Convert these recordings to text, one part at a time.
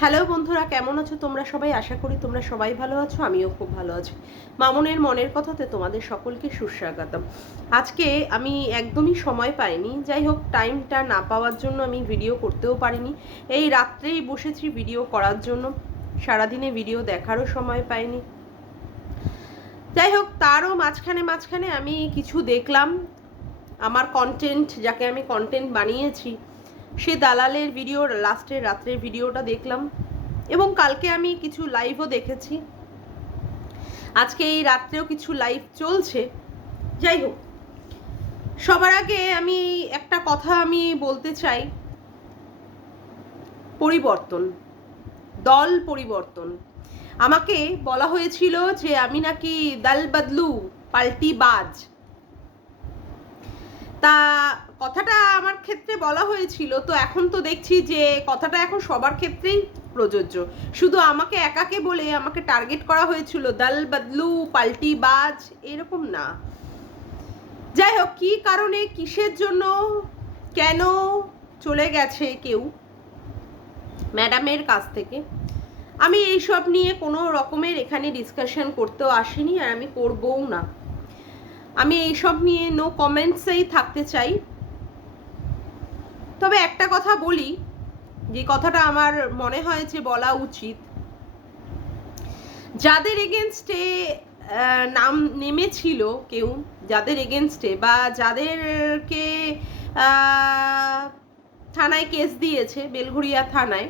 Hello বন্ধুরা, কেমন আছো তোমরা সবাই? আশা করি তোমরা সবাই ভালো আছো, আমিও খুব ভালো আছি। মামুনের মনের কথাতে তোমাদের সকলকে সুস্বাগতম। আজকে আমি একদমই সময় পাইনি, যাই হোক টাইমটা না পাওয়ার জন্য আমি ভিডিও করতেও পারিনি। এই রাত্রেই বসেছি ভিডিও করার জন্য, সারাদিনে ভিডিও দেখারও সময় পাইনি। যাই হোক তারও মাঝখানে মাঝখানে আমি কিছু দেখলাম। আমার কন্টেন্ট, যাকে আমি কন্টেন্ট বানিয়েছি, সে দালালের ভিডিও লাস্টের রাত্রের ভিডিওটা দেখলাম এবং কালকে আমি কিছু লাইভও দেখেছি, আজকে এই রাত্রেও কিছু লাইভ চলছে। যাই হোক, সবার আগে আমি একটা কথা আমি বলতে চাই, পরিবর্তন, দল পরিবর্তন। আমাকে বলা হয়েছিল যে আমি নাকি দল বদলু, পাল্টি বাজ। তা কথাটা আমার ক্ষেত্রে বলা হয়েছিল, তো এখন তো দেখছি যে কথাটা এখন সবার ক্ষেত্রেই প্রযোজ্য। শুধু আমাকে একাকে বলে আমাকে টার্গেট করা হয়েছিল দল বদলু, পাল্টি বাজ, এরকম না। যাই হোক, কী কারণে, কিসের জন্য, কেন চলে গেছে কেউ ম্যাডামের কাছ থেকে, আমি এইসব নিয়ে কোনো রকমের এখানে ডিসকাশন করতেও আসিনি, আর আমি করবও না। আমি এইসব নিয়ে নো কমেন্টসেই থাকতে চাই। তবে একটা কথা বলি, যে কথাটা আমার মনে হয় যে বলা উচিত, যাদের এগেনস্টে নাম নেমেছিল কেউ, যাদের এগেনস্টে বা যাদেরকে থানায় কেস দিয়েছে, বেলঘড়িয়া থানায়,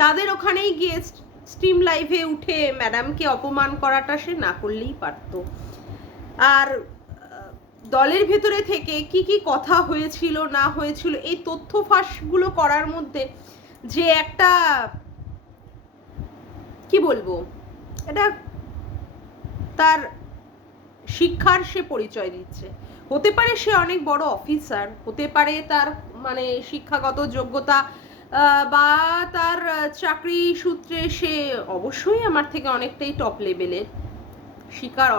তাদের ওখানেই গিয়ে স্ট্রিম লাইভে উঠে ম্যাডামকে অপমান করাটা সে না করলেই পারত। আর দলের ভেতরে থেকে কি কি কথা হয়েছিল না হয়েছিল, এই তথ্য ফাঁসগুলো করার মধ্যে যে একটা, কি বলবো, এটা তার শিক্ষার সে পরিচয় দিচ্ছে। হতে পারে সে অনেক বড় অফিসার, হতে পারে তার মানে শিক্ষাগত যোগ্যতা বা তার চাকরি সূত্রে সে অবশ্যই আমার থেকে অনেকটাই টপ লেভেলের,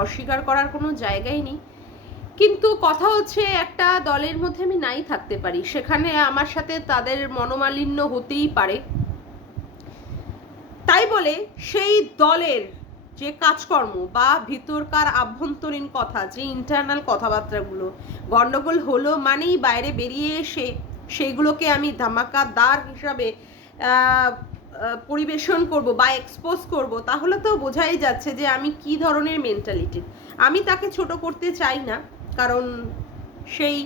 অস্বীকার করার কোনো জায়গাই নেই। কিন্তু কথা হচ্ছে, একটা দলের মধ্যে আমি নাই থাকতে পারি, সেখানে আমার সাথে তাদের মনোমালিন্য হতেই পারে। তাই বলে সেই দলের যে কাজকর্ম বা ভিতরকার আভ্যন্তরীণ কথা, যে ইন্টারনাল কথাবার্তাগুলো গন্ডগোল হলো মানেই বাইরে বেরিয়ে এসে সেইগুলোকে আমি ধামাকাদার হিসাবে পরিবেশন করব বা এক্সপোজ করব, তাহলে তো বোঝাই যাচ্ছে যে আমি কি ধরনের মেন্টালিটি। আমি তাকে ছোট করতে চাই না, কারণ সেই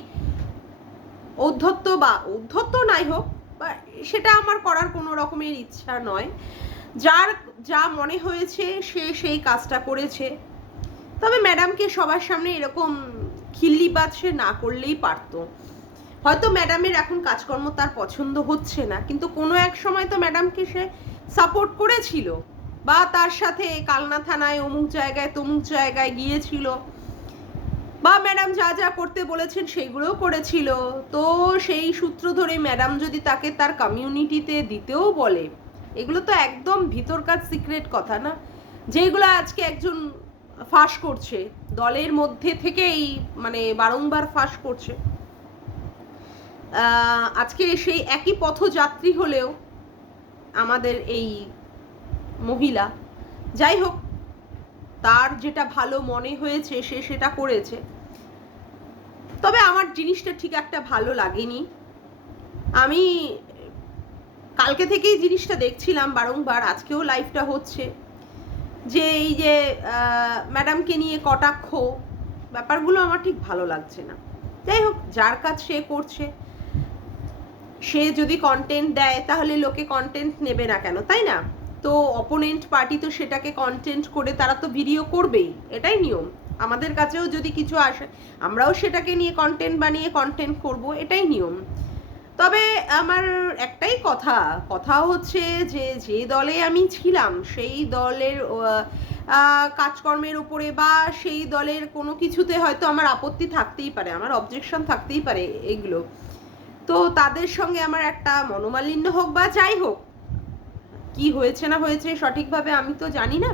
ঔদ্ধত্য নাই হোক, বা সেটা আমার করার কোনো রকমের ইচ্ছা নয়। যার যা মনে হয়েছে সে সেই কাজটা করেছে। তবে ম্যাডামকে সবার সামনে এরকম খিল্লিবাজ সে না করলেই পারতো। হয়তো ম্যাডামের এখন কাজকর্ম তার পছন্দ হচ্ছে না, কিন্তু কোনো এক সময় তো ম্যাডামকে সে সাপোর্ট করেছিল, বা তার সাথে কালনা থানায় অমুক জায়গায় তমুক জায়গায় গিয়েছিল, বা ম্যাডাম যা যা করতে বলেছেন সেইগুলোও করেছিল। তো সেই সূত্র ধরে ম্যাডাম যদি তাকে তার কমিউনিটিতে দিতেও বলে, এগুলো তো একদম ভিতরকার সিক্রেট কথা না, যেগুলো আজকে একজন ফাঁস করছে দলের মধ্যে থেকেই, মানে বারংবার ফাঁস করছে। আজকে সেই একই পথযাত্রী হলেও আমাদের এই মহিলা, যাই হোক, তার যেটা ভালো মনে হয়েছে সে সেটা করেছে। তবে আমার জিনিসটা ঠিক একটা ভালো লাগেনি। আমি কালকে থেকেই জিনিসটা দেখছিলাম বারংবার, আজকেও লাইভটা হচ্ছে, যে এই যে ম্যাডামকে নিয়ে কটাক্ষ ব্যাপারগুলো আমার ঠিক ভালো লাগছে না। যাই হোক, যার কাজ সে করছে, সে যদি কন্টেন্ট দেয় তাহলে লোকে কন্টেন্ট নেবে না কেন, তাই না? তো অপোনেন্ট পার্টি তো সেটাকে কন্টেন্ট করে তারা তো ভিডিও করবেই, এটাই নিয়ম। আমাদের কাছেও যদি কিছু আসে আমরাও সেটাকে নিয়ে কন্টেন্ট বানিয়ে কন্টেন্ট করব, এটাই নিয়ম। তবে আমার একটাই কথা হচ্ছে যে যে দলে আমি ছিলাম সেই দলের কাজকর্মের উপরে বা সেই দলের কোনো কিছুতে হয়তো আমার আপত্তি থাকতেই পারে, আমার অবজেকশন থাকতেই পারে এগুলো। তো তাদের সঙ্গে আমার একটা মনোমালিন্য হোক বা যাই হোক, কি হয়েছে না হয়েছে সঠিকভাবে আমি তো জানি না,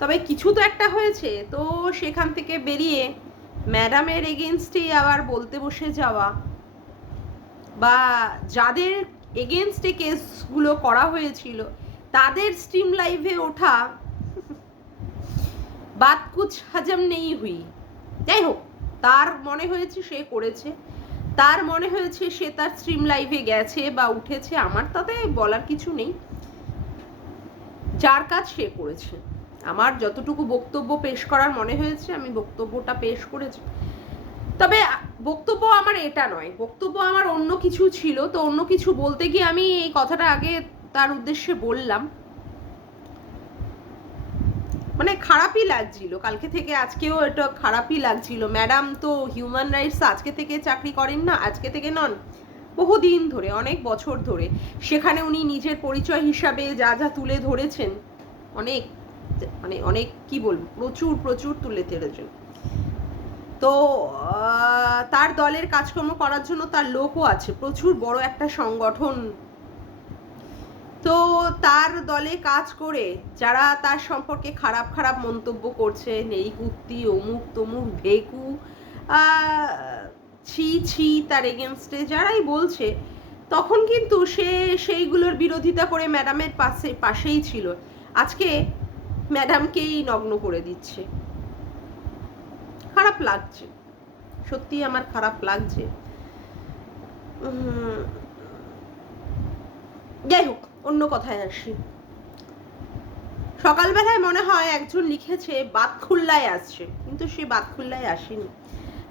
তবে কিছু তো একটা হয়েছে। তো সেখান থেকে বেরিয়ে ম্যাডামের এগেনস্টেই আবার বলতে বসে যাওয়া, বা যাদের এগেনস্টে কেসগুলো করা হয়েছিল তাদের স্ট্রিম লাইভে ওঠা বাত কুছ হজম নেই হুই। যাই হোক, তার মনে হয়েছে সে করেছে, তার মনে হয়েছে সে তার স্ট্রিম লাইভে গেছে বা উঠেছে, আমার তাতে বলার কিছু নেই। যার কাজ সে করেছে। আমার যতটুকু বক্তব্য পেশ করার মনে হয়েছে আমি বক্তব্যটা পেশ করেছি। তবে বক্তব্য আমার এটা নয়, বক্তব্য আমার অন্য কিছু ছিল। তো অন্য কিছু বলতে গিয়ে আমি এই কথাটা আগে তার উদ্দেশ্যে বললাম। মানে খারাপই লাগছিল, কালকে থেকে আজকেও এটা খারাপই লাগছিল। ম্যাডাম তো হিউম্যান রাইটস আজকে থেকে চাকরি করেন না, আজকে থেকে নন, বহুদিন ধরে, অনেক বছর ধরে। সেখানে উনি নিজের পরিচয় হিসাবে যা যা তুলে ধরেছেন, অনেক মানে অনেক কি বলবো, প্রচুর প্রচুর তুলে ধরেছেন। তো তার দলের কাজকর্ম করার জন্য তার লোকও আছে, প্রচুর বড় একটা সংগঠন। তো তার দলে কাজ করে যারা তার সম্পর্কে খারাপ খারাপ মন্তব্য করছে, নেই কুত্তি, অমুক তমুক, ভেকু, ছি ছি, তার এগেনস্টে যারাই বলছে, তখন কিন্তু সে সেইগুলোর বিরোধিতা করে ম্যাডামের পাশেই ছিল। আজকে ম্যাডামকেই নগ্ন করে দিচ্ছে। খারাপ লাগছে, সত্যি আমার খারাপ লাগছে। যাই হোক, অন্য কথায় আসি। সকালবেলায় মনে হয় একজন লিখেছে বাতখুল্লায় আসছে, কিন্তু সে বাতখুল্লায় আসেনি,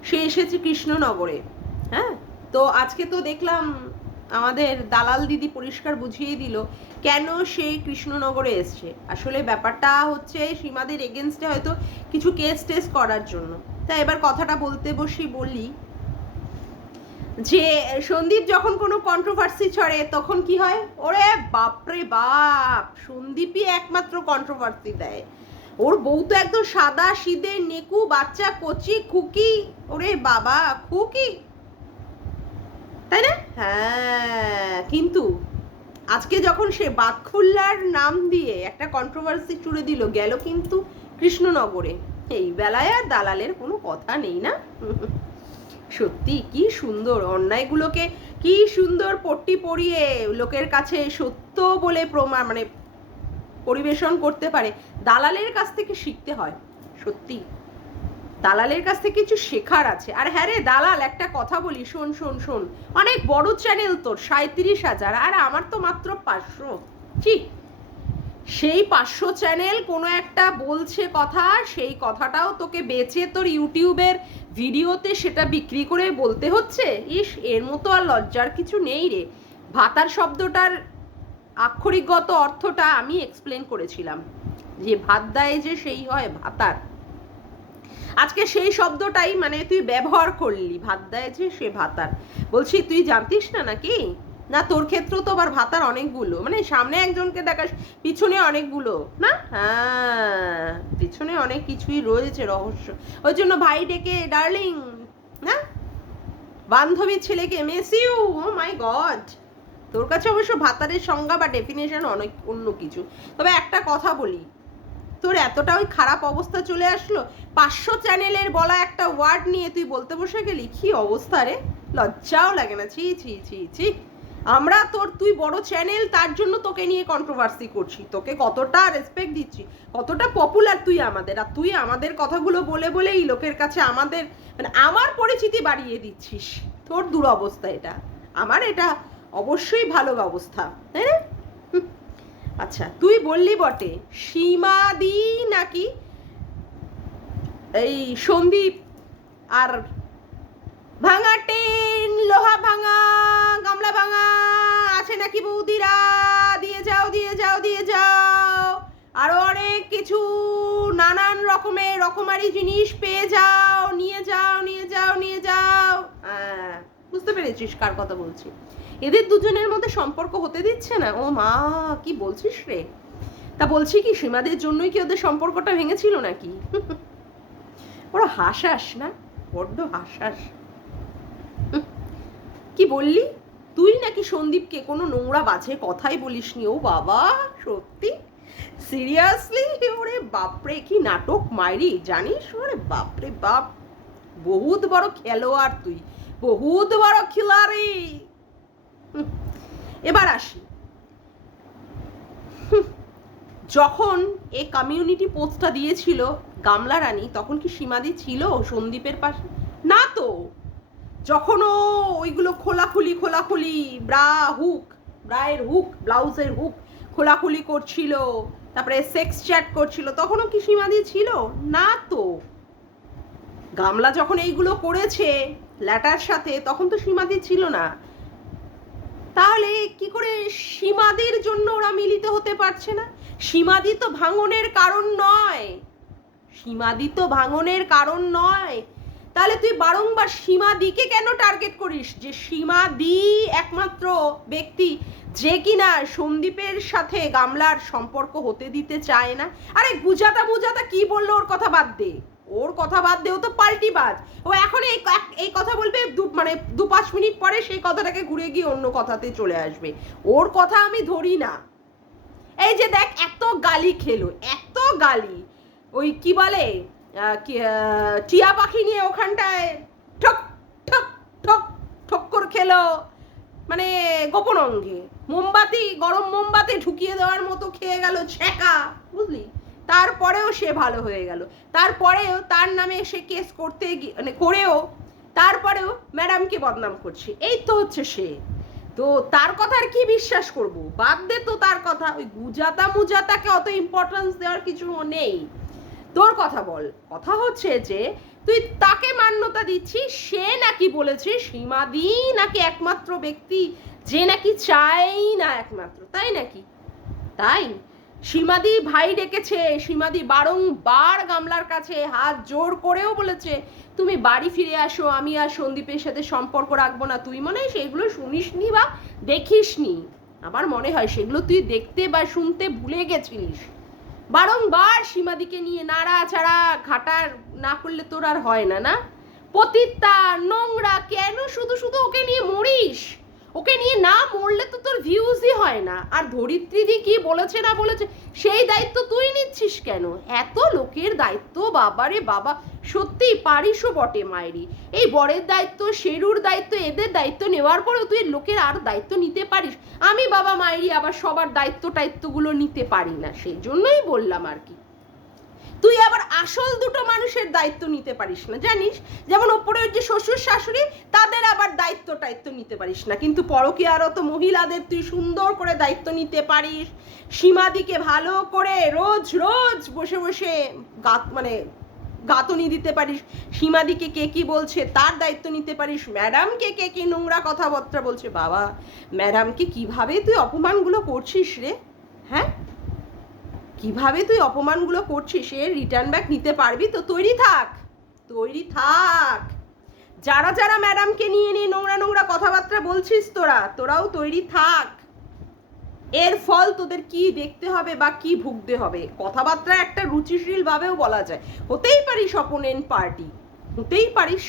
সে এসেছে কৃষ্ণনগরে। হ্যাঁ, তো আজকে তো দেখলাম আমাদের দালাল দিদি পরিষ্কার বুঝিয়ে দিল কেন সে কৃষ্ণনগরে এসছে। আসলে ব্যাপারটা হচ্ছে সীমাদের এগেনস্টে হয়তো কিছু কেস টেস করার জন্য। তা এবার কথাটা বলতে বসি বলি যে সন্দীপ যখন কোনো কন্ট্রোভার্সি ছড়ে তখন কি হয়, ওরে বাপরে বাপ, সন্দীপই একমাত্র কন্ট্রোভার্সি দেয়। ওর বউ তো একদম সাদা সিদে নেকু বাচ্চা কচি খুকি, ওরে বাবা খুকি, তাই না? হ্যাঁ, কিন্তু আজকে যখন সে বাতখুল্লার নাম দিয়ে একটা কন্ট্রোভার্সি ছুড়ে দিল, গেল কিন্তু কৃষ্ণনগরে। এই বেলায় আর দালালের কোনো কথা নেই না? সত্যি কি সুন্দর অন্যায়গুলোকে কি সুন্দর পট্টি পরিয়ে লোকের কাছে সত্য বলে প্রমাণ মানে পরিবেশন করতে পারে। দালালের কাছ থেকে শিখতে হয়, সত্যি দালালের কাছ থেকে কিছু শেখার আছে। আর হ্যাঁ রে দালাল, একটা কথা বলি, শোন শোন শোন, অনেক বড় চ্যানেল তোর, 37,000, আর আমার তো মাত্র 500। ঠিক সেই 500 চ্যানেল কোনো একটা বলছে কথা, সেই কথাটাও তোকে বেচে তোর ইউটিউবের ভিডিওতে সেটা বিক্রি করে বলতে হচ্ছে। ইস, এর মতো আর লজ্জার কিছু নেই রে। ভাতার শব্দটার আক্ষরিকগত অর্থটা আমি এক্সপ্লেন করেছিলাম, যে ভাত দেয় যে সেই হয় ভাতার। আজকে সেই শব্দটাই মানে তুই ব্যবহার করলি, ভাত দেয় যে সে ভাতার। বলছি তুই জানতিস না নাকি? না তোর ক্ষেত্র তো আবার ভাতার অনেকগুলো, মানে সামনে একজনকে দেখাস, পিছনে অনেকগুলো না? হ্যাঁ, পিছনে অনেক কিছুই রয়েছে রহস্য। ওই জন্য ভাই ডেকে ডার্লিং, না বান্ধবীর ছেলেকে miss you, oh my god. তোর কাছে অবশ্য ভাতারের সংজ্ঞা বা ডেফিনেশন অনেক অন্য কিছু। তবে একটা কথা বলি, তোর এতটা ওই খারাপ অবস্থা চলে আসলো, 500 চ্যানেলের বলা একটা ওয়ার্ড নিয়ে তুই বলতে বসে গেলি, কি অবস্থা রে, লজ্জাও লাগে না? ছি ছি ছি ছি। আমরা তোর, তুই বড় চ্যানেল তার জন্য তোকে নিয়ে কন্ট্রোভার্সি করছি, তোকে কতটা রেসপেক্ট দিচ্ছি, কতটা পপুলার তুই আমাদের, আর তুই আমাদের কথাগুলো বলে বলেই লোকের কাছে আমাদের মানে আমার পরিচিতি বাড়িয়ে দিচ্ছিস। তোর দুরবস্থা এটা, আমার এটা অবশ্যই ভালো ব্যবস্থা, তাই না? আচ্ছা, তুই বললি বটে সীমাদি নাকি এই সন্দীপ আর ভাঙা টেন, লোহা ভাঙা, গামলা ভাঙা আছে নাকি বৌদিরা, দিয়ে যাও দিয়ে যাও দিয়ে যাও, আরো অনেক কিছু নানান রকমের রকমারি জিনিস পেয়ে যাও, নিয়ে যাও নিয়ে যাও নিয়ে যাও। বুঝতে পেরেছিস কার কথা বলছি? এদের দুজনের মধ্যে সম্পর্ক হতে দিচ্ছে না। ও মা, কি বলছিস রে? তা বলছি কি, সীমাদের জন্যই কি ওদের সম্পর্কটা ভেঙেছিল নাকি? ওরা হাসাস না, বড্ড হাসাস। কি বললি তুই নাকি সন্দীপকে কোনো নোংরা বাজে কথাই বলিসনি? ও বাবা, সত্যি সিরিয়াসলি? ওরে বাপরে, কি নাটক মাইরি জানিস? ওরে বাপরে বাপ, বহুত বড় খেলোয়াড় তুই, বহুত বড় খিলাড়ি। এবার আসি, যখন এ কমিউনিটি পোস্টটা দিয়েছিল গামলা রানী, তখন কি সীমাদি ছিল সন্দীপের পাশে? না তো। যখন ও ওইগুলো খোলাখুলি ব্রায়ের হুক, ব্লাউজের হুক খোলাখুলি করছিল, তারপরে সেক্স চ্যাট করছিল, তখনও কি সীমাদি ছিল? না তো। গামলা যখন এইগুলো করেছে ল্যাটার সাথে, তখন তো সীমাদি ছিল না। তাহলে কি করে সীমাদির জন্য ওরা মিলিত হতে পারছে না? সীমাদি তো ভাঙনের কারণ নয়, সীমাদি তো ভাঙনের কারণ নয়। তাহলে তুই বারংবার সীমাদিকে কেন টার্গেট করিস? যে সীমাদি একমাত্র ব্যক্তি যে কিনা সন্দীপের সাথে গামলার সম্পর্ক হতে দিতে চায় না। আরে বুঝাতা কি বললো, ওর কথা বাদ দে, ওর কথা বাদ দে, ও তো পাল্টিবাজ। ও এখন এই কথা বলবে, 2-5 মিনিট পরে সেই কথাটাকে ঘুরে গিয়ে অন্য কথাতে চলে আসবে। ওর কথা আমি ধরি না। এই যে দেখ, এত গালি খেলো, এত গালি, ওই কি বলে টিয়া পাখি নিয়ে ওখানটায় ঠক ঠক ঠক ঠক্কর খেলো, মানে গোপন অঙ্গে গরম মোমবাতি ঢুকিয়ে দেওয়ার মতো খেয়ে গেল ছ্যাঁকা, বুঝলি? তারপরেও সে ভালো হয়ে গেল, তারপরেও তার নামে সে কেস করতে মানে করেও তারপরেও ম্যাডামকে বদনাম করছে। এই তো হচ্ছে সে। তো তার কথা আর কি বিশ্বাস করব? বাদ দে তো তার কথা। ওই মুজাতাকে অত ইম্পর্টেন্স দেওয়ার কিছু নেই। তোর কথা বল। কথা হচ্ছে যে তুই তাকে মান্যতা দিচ্ছিস, সে নাকি বলেছে সীমাদি নাকি একমাত্র ব্যক্তি যে নাকি চাই না একমাত্র, তাই নাকি? তাই সীমাদি ভাই ডেকেছে, সীমাদি বারংবার গামলার কাছে হাত জোর করেও বলেছে তুমি বাড়ি ফিরে আসো, আমি আর সন্দীপের সাথে সম্পর্ক রাখবো না। তুই মনে হয় সেগুলো শুনিসনি বা দেখিসনি। আমার মনে হয় সেগুলো তুই দেখতে বা শুনতে ভুলে গেছিলিস। বারংবার সীমাদিকে নিয়ে নাড়াচাড়া ঘাটা না করলে তোর আর হয় না, না? পতিতা নোংরা, কেন শুধু শুধু ওকে নিয়ে মরিস? ওকে নিয়ে না মরলে তো তোর ভিউজই হয় না। আর ধরিত্রীদি কি বলেছে না বলেছে সেই দায়িত্ব তুই নিচ্ছিস কেন? এত লোকের দায়িত্ব, বাবারে বাবা, সত্যি পারিসও বটে মায়েরি। এই বরের দায়িত্ব, শেরুর দায়িত্ব, এদের দায়িত্ব নেওয়ার পরেও তুই লোকের আর দায়িত্ব নিতে পারিস। আমি বাবা মায়েরি আবার সবার দায়িত্বগুলো নিতে পারি না, সেই জন্যই বললাম আর কি। তুই আবার আসল দুটো মানুষের দায়িত্ব নিতে পারিস না, জানিস? যেমন ওপরের যে শ্বশুর শাশুড়ি, তাদের আবার দায়িত্ব নিতে পারিস না, কিন্তু পরকীয়ারত মহিলাদের তুই সুন্দর করে দায়িত্ব নিতে পারিস। সীমাদিকে ভালো করে রোজ রোজ বসে বসে গাঁথনি দিতে পারিস। সীমাদিকে কে কি বলছে তার দায়িত্ব নিতে পারিস। ম্যাডামকে কে কি নোংরা কথাবার্তা বলছে, বাবা ম্যাডামকে কিভাবে তুই অপমানগুলো করছিস রে? হ্যাঁ, কিভাবে তুই অপমানগুলো করছিস? এর রিটার্ন ব্যাক নিতে পারবি তো? তৈরি থাক। যারা যারা ম্যাডামকে নিয়ে নোংরা কথাবার্তা বলছিস, তোরাও তৈরি থাক। এর ফল তোদের কি দেখতে হবে বা কি ভুগতে হবে। কথাবার্তা একটা রুচিশীল ভাবেও বলা যায়। হতেই পারিস অপোনেন্ট পার্টি, হতেই পারিস,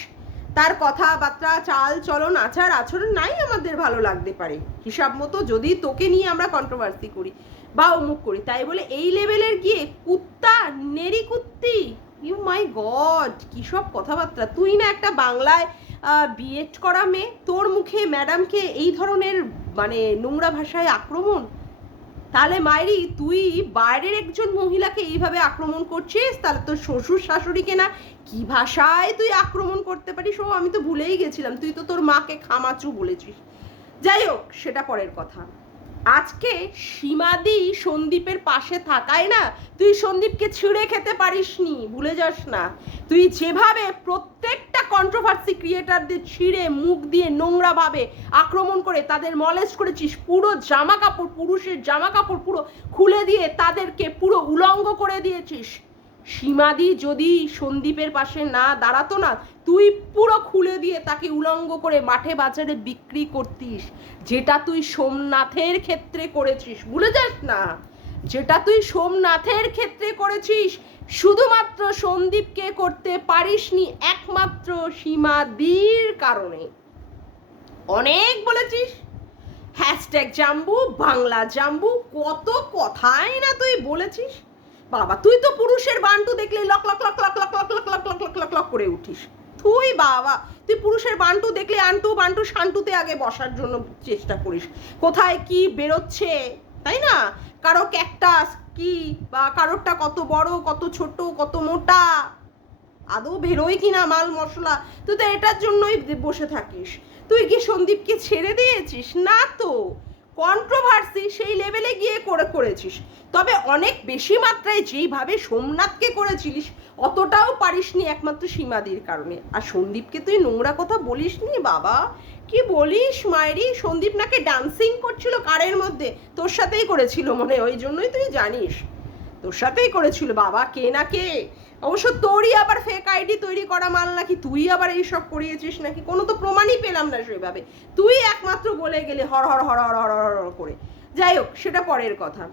তার কথাবার্তা চাল চলন আচার আচরণ নাই আমাদের ভালো লাগতে পারে। হিসাব মতো যদি তোকে নিয়ে আমরা কন্ট্রোভার্সি করি বা অমুক করি, তাই বলে এই লেভেলের গিয়ে কুত্তা নেরি কুত্তি, ইউ মাই গড, কি সব কথাবার্তা! তুই না একটা বাংলায় বিএড করা মেয়ে, তোর মুখে ম্যাডামকে এই ধরনের মানে নোংরা ভাষায় আক্রমণ! তাহলে মায়েরি তুই বাইরের একজন মহিলাকে এইভাবে আক্রমণ করছিস, তাহলে তোর শ্বশুর শাশুড়িকে না কি ভাষায় তুই আক্রমণ করতে পারিস? ও আমি তো ভুলেই গেছিলাম, তুই তো তোর মাকে খামাচু বলেছিস। যাই হোক, সেটা পরের কথা। আজকে সীমাদি সন্দীপের পাশে থাকায় না তুই সন্দীপকে ছিঁড়ে খেতে পারিসনি, ভুলে যাস না। তুই যেভাবে প্রত্যেকটা কন্ট্রোভার্সি ক্রিয়েটারদের ছিঁড়ে মুখ দিয়ে নোংরা ভাবে আক্রমণ করে তাদের মলেস্ট করেছিস, পুরো জামা কাপড়, পুরুষের জামা কাপড় পুরো খুলে দিয়ে তাদেরকে পুরো উলঙ্গ করে দিয়েছিস। সীমাদি যদি সন্দীপের পাশে না দাঁড়াতো না, তুই পুরো খুলে দিয়ে তাকে উলঙ্গ করে মাঠে বাজারে বিক্রি করতিস, যেটা তুই সোমনাথের ক্ষেত্রে করেছিস, ভুলে যাস না। যেটা তুই সোমনাথের ক্ষেত্রে করেছিস, শুধুমাত্র সন্দীপকে করতে পারিসনি একমাত্র সীমাদির কারণে। অনেক বলেছিস, হ্যাশট্যাগ জাম্বু, বাংলা জাম্বু, কত কথাই না তুই বলেছিস। বাবা, তুই তো পুরুষের বান্টু দেখলে lock lock lock lock lock lock lock lock lock lock lock lock করে উঠিস। তুই বাবা, তুই পুরুষের বান্টু দেখলে আন্টু বান্টু শান্টুতে আগে বসার জন্য চেষ্টা করিস, কোথায় কি বেরোচ্ছে, তাই না? কারো ক্যাকটাস, কি, বা কারোরটা কত বড়, কত ছোট, কত মোটা, আদৌ বেরোয় কিনা মাল মশলা, তুই তো এটার জন্যই বসে থাকিস। তুই কি সন্দীপকে ছেড়ে দিয়েছিস? না তো, কন্ট্রোভার্সি সেই লেভেলে গিয়ে করেছিস। তবে অনেক বেশি মাত্রায় যেইভাবে সোমনাথকে করেছিলিস অতটাও পারিসনি একমাত্র সীমাদির কারণে। আর সন্দীপকে তুই নোংরা কথা বলিসনি বাবা, কি বলিস মায়েরি। সন্দীপ নাকি ডান্সিং করছিল কারের মধ্যে, তোর সাথেই করেছিল মনে, ওই জন্যই তুই জানিস তোর সাথেই করেছিল বাবা। কে না কে, অবশ্য তোরই আবার ফেক আইডি তৈরি করা মাল নাকি, তুই আবার এইসব করিয়েছিস নাকি, কোনো তো প্রমাণই পেলাম না সেভাবে, তুই একমাত্র বলে গেলে হর হর হর হর হর হর হর করে। যাই হোক, সেটা পরের কথা।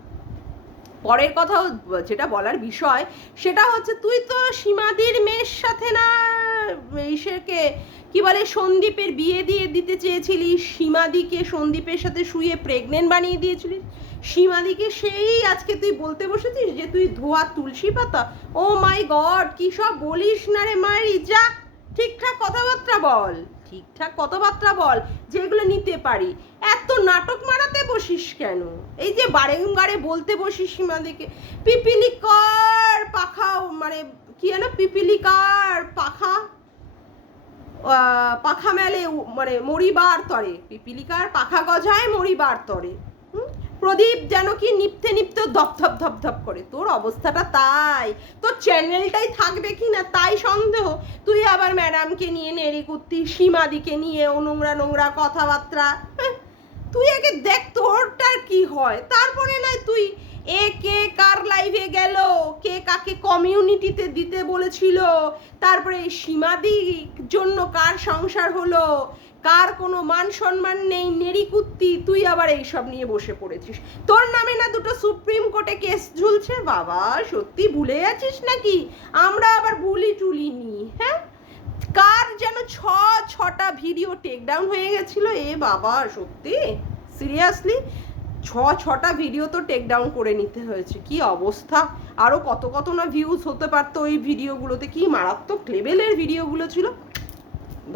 পরের কথাও যেটা বলার বিষয় সেটা হচ্ছে, তুই তো সীমাদির মেয়ের সাথে না ইসেকে কি বলে সন্দীপের বিয়ে দিয়ে দিতে চেয়েছিলিস, সীমাদিকে সন্দীপের সাথে শুয়ে প্রেগনেন্ট বানিয়ে দিয়েছিলিস। সীমাদিকে সেই আজকে তুই বলতে বসেছিস যে তুই ধোয়া তুলসী পাতা। ও মাই গড, কি সব বলিস না রে মায়েরি, যা ঠিকঠাক কথাবার্তা বল, ঠিকঠাক কথাবার্তা বল যেগুলো নিতে পারি। এত নাটক মারাতে বসিস কেন? এই যে বারেঙ্গারে বলতে বসিস সীমাদিকে পিপিলিকার পাখা, মানে কি না পিপিলিকার পাখা পাখা মেলে, মানে মরিবার তরে, পিপিলিকার পাখা গজায় মরিবার তরে। প্রদীপ যেন কি নিপতে নিপতে ধপ ধপ ধপ ধপ করে, তোর অবস্থাটা তাই। তোর চ্যানেলটাই থাকবে কি না তাই সন্দেহ। তুই আবার ম্যাডামকে নিয়ে নেড়ি কুত্তি, সীমাদিকে নিয়ে নোংরা নোংরা কথাবার্তা। তুই আগে দেখ তোরটার কি হয়, তারপরে নয় তুই কে কার লাইভে গেল, কে কাকে কমিউনিটিতে দিতে বলেছিল, তারপরে সীমাদির জন্য কার সংসার হলো, কার কোনো মান সম্মান নেই, নেড়ি কুত্তি, তুই আবার এইসব নিয়ে বসে পড়েছিস। তোর নামে না দুটো সুপ্রিম কোর্টে কেস ঝুলছে বাবা, সত্যি ভুলে যাচ্ছিস নাকি? আমরা আবার ভুলি টুলিনি। হ্যাঁ, কার যেন ছটা ভিডিও টেক ডাউন হয়ে গেছিল, এ বাবা সত্যি সিরিয়াসলি ছটা ভিডিও তো টেক ডাউন করে নিতে হয়েছে। কি অবস্থা, আরও কত কত না ভিউজ হতে পারতো ওই ভিডিওগুলোতে, কি মারাত্মক লেভেলের ভিডিওগুলো ছিল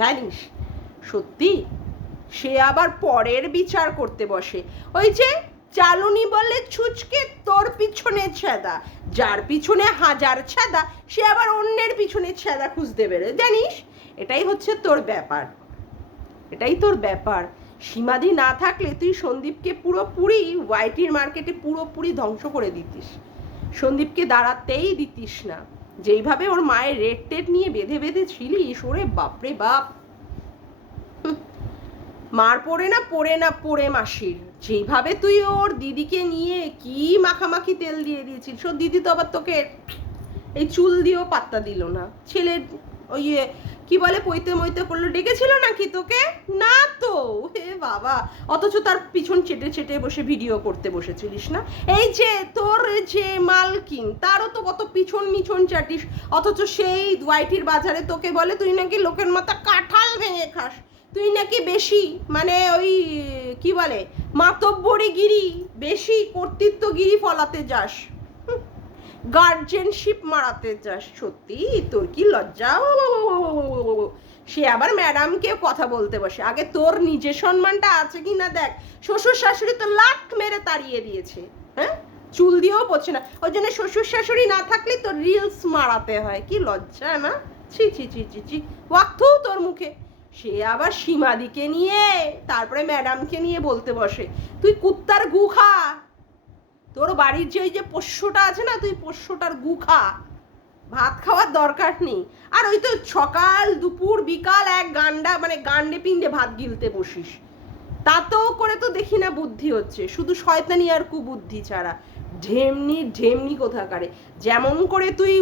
জানিস। সত্যি সে আবার পরের বিচার করতে বসে, ওই যে চালুনি বলে ছুচকে তোর পিছনে ছেদা, যার পিছনে হাজার ছেদা সে আবার অন্যের পিছনে ছেদা খুঁজতে বেরো, জানিস। এটাই হচ্ছে তোর ব্যাপার, এটাই তোর ব্যাপার। সীমাদি না থাকলে তুই সন্দীপকে পুরোপুরি ওয়াইটির মার্কেটে পুরোপুরি ধ্বংস করে দিতিস, সন্দীপকে দাঁড়াতেই দিতিস না। যেইভাবে ওর মায়ের রেট টেট নিয়ে বেঁধে বেঁধে ছিলিস, ওরে বাপরে বাপ, মার পড়ে না পড়ে মাসির। যেইভাবে তুই ওর দিদিকে নিয়ে কি মাখামাখি তেল দিয়ে দিয়েছিস, ওর দিদি তো আবার তোকে এই চুল দিয়েও পাত্তা দিল না। ছেলে ওই কি বলে পইতে মইতে করলো, ডেকেছিল নাকি তোকে? না তো, হে বাবা, অথচ তার পিছন চেটে চেটে বসে ভিডিও করতে বসেছিলিস না। এই যে তোর যে মালকিন, তারও তো কত পিছন মিছন চাটিস, অথচ সেই ওয়াইটির বাজারে তোকে বলে তুই নাকি লোকের মাথা কাঁঠাল ভেঙে খাস, তুই নাকি বেশি মানে ওই কি বলে মাতব্বরিগিরি, বেশি কর্তৃত্বগিরি ফলাতে যাস, গার্জেনশিপ মারাতে যাস। সত্যি তোর কি লজ্জা। সে আবার ম্যাডামকে কথা বলতে বসে, আগে তোর নিজের সম্মানটা আছে কি না দেখ। শ্বশুর শাশুড়ি তো লাট মেরে তাড়িয়ে দিয়েছে, হ্যাঁ, চুল দিয়েও পড়ছে না, ওই জন্য শ্বশুর শাশুড়ি না থাকলে তোর রিলস মারাতে হয়। কি লজ্জা না, ছি ছি ছি ছি ছি, ওয়াক্থু তোর মুখে। সে আবার সীমাদিকে নিয়ে তারপরে ম্যাডামকে নিয়ে বলতে বসে, তুই কুত্তার গু খা, তোর বাড়ির যে ওই যে পোষ্যটা আছে না, তুই পোষ্যটার গু খা, ভাত খাওয়ার দরকার নেই। আর ওই তো সকাল দুপুর বিকাল এক গান্ডা মানে গান্ডে পিণ্ডে ভাত গিলতে বসিস, তাতেও করে তো দেখি না বুদ্ধি হচ্ছে, শুধু শয়তানি আর কুবুদ্ধি ছাড়া। ঢেমনি কোথাকারে, যেমন করে তুই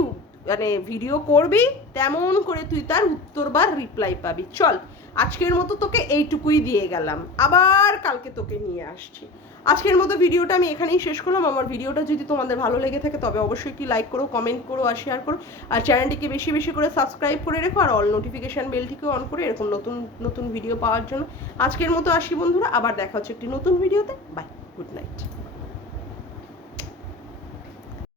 মানে ভিডিও করবি তেমন করে তুই তার উত্তর বা রিপ্লাই পাবি। চল, আজকের মতো তোকে এইটুকুই দিয়ে গেলাম, আবার কালকে তোকে নিয়ে আসছি। আজকের মতো ভিডিওটা আমি এখানেই শেষ করলাম। আমার ভিডিওটা যদি তোমাদের ভালো লেগে থাকে তবে অবশ্যই একটি লাইক করো, কমেন্ট করো আর শেয়ার করো, আর চ্যানেলটিকে বেশি বেশি করে সাবস্ক্রাইব করে রেখো, আর অল নোটিফিকেশান বেলটিকেও অন করে এরকম নতুন নতুন ভিডিও পাওয়ার জন্য। আজকের মতো আসি বন্ধুরা, আবার দেখা হচ্ছে একটি নতুন ভিডিওতে। Bye, good night.